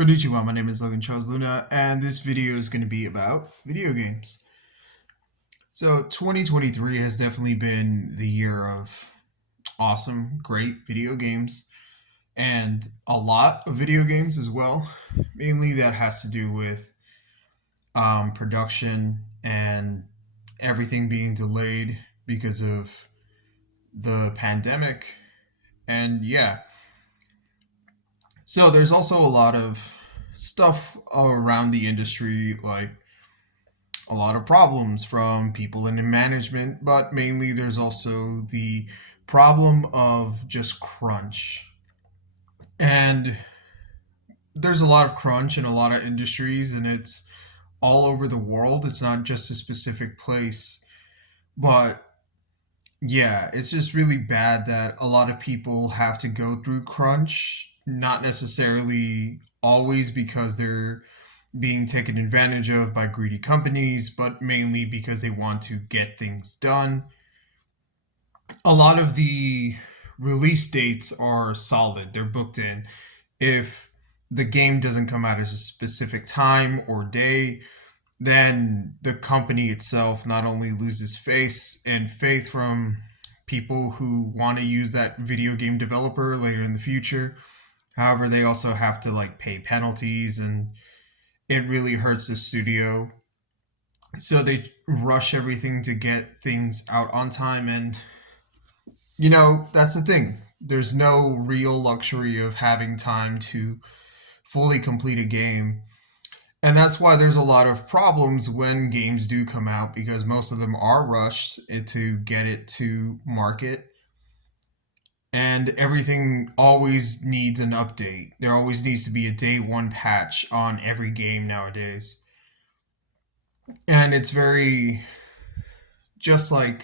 Konnichiwa, my name is Logan Charles Luna, and this video is going to be about video games. So, 2023 has definitely been the year of awesome, great video games, and a lot of video games as well. Mainly that has to do with production and everything being delayed because of the pandemic. And yeah, so there's also a lot of stuff around the industry, like a lot of problems from people in management, but mainly there's also the problem of just crunch. And there's a lot of crunch in a lot of industries, and it's all over the world. It's not just a specific place. But yeah, it's just really bad that a lot of people have to go through crunch, not necessarily always because they're being taken advantage of by greedy companies, but mainly because they want to get things done. A lot of the release dates are solid, they're booked in. If the game doesn't come out at a specific time or day, then the company itself not only loses face and faith from people who want to use that video game developer later in the future. However, they also have to like pay penalties, and it really hurts the studio. So they rush everything to get things out on time, and that's the thing. There's no real luxury of having time to fully complete a game. And that's why there's a lot of problems when games do come out, because most of them are rushed to get it to market, and everything always needs an update. There always needs to be a day one patch on every game nowadays. And it's very just like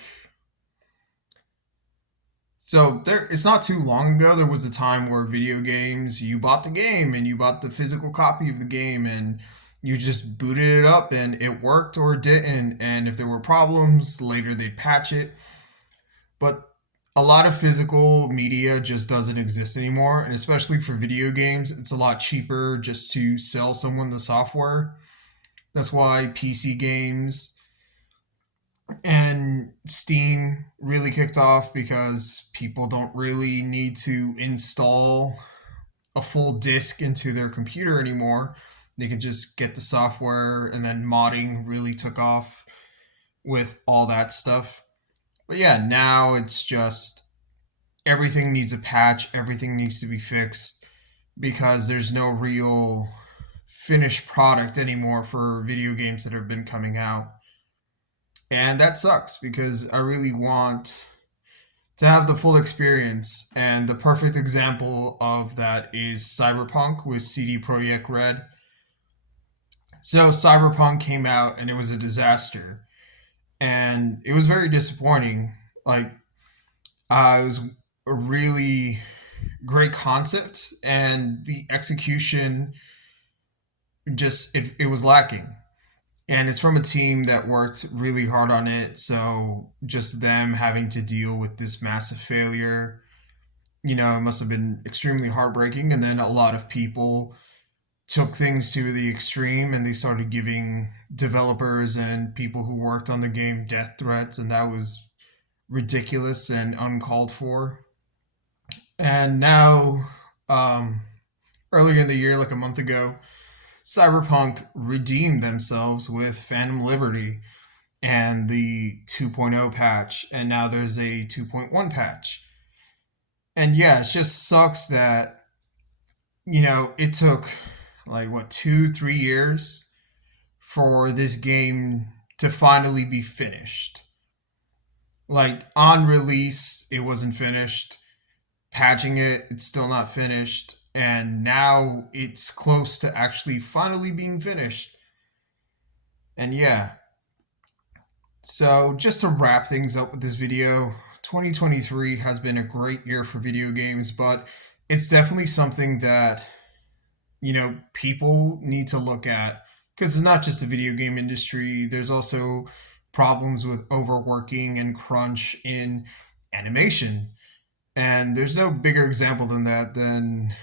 so there it's not too long ago there was a time where video games, you bought the game and you bought the physical copy of the game, and you just booted it up and it worked or it didn't, and if there were problems later they'd patch it. But a lot of physical media just doesn't exist anymore, and especially for video games it's a lot cheaper just to sell someone the software. That's why PC games and Steam really kicked off, because people don't really need to install a full disk into their computer anymore. They can just get the software, and then modding really took off with all that stuff. But yeah, now it's just everything needs a patch, everything needs to be fixed, because there's no real finished product anymore for video games that have been coming out. And that sucks, because I really want to have the full experience. And the perfect example of that is Cyberpunk with CD Projekt Red. So Cyberpunk came out and it was a disaster, and it was very disappointing. Like, it was a really great concept, and the execution just it was lacking. And it's from a team that worked really hard on it, so just them having to deal with this massive failure, it must have been extremely heartbreaking. And then a lot of people took things to the extreme, and they started giving developers and people who worked on the game death threats, and that was ridiculous and uncalled for. And now, earlier in the year, like a month ago, Cyberpunk redeemed themselves with Phantom Liberty and the 2.0 patch, and now there's a 2.1 patch. And yeah, it just sucks that, it took like what, 2, 3 years for this game to finally be finished. Like, on release, it wasn't finished. Patching it, it's still not finished. And now it's close to actually finally being finished. And yeah, so just to wrap things up with this video, 2023 has been a great year for video games, but it's definitely something that, people need to look at, because it's not just the video game industry. There's also problems with overworking and crunch in animation. And there's no bigger example than that than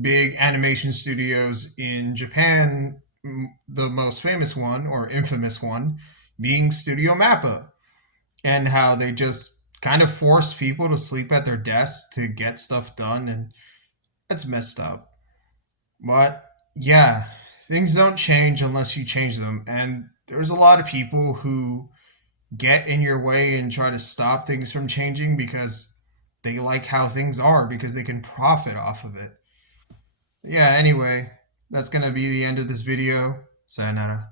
big animation studios in Japan, the most famous one or infamous one being Studio Mappa, and how they just kind of force people to sleep at their desks to get stuff done, and that's messed up. But yeah, things don't change unless you change them, and there's a lot of people who get in your way and try to stop things from changing because they like how things are because they can profit off of it. Yeah, anyway, that's gonna be the end of this video. Sayonara.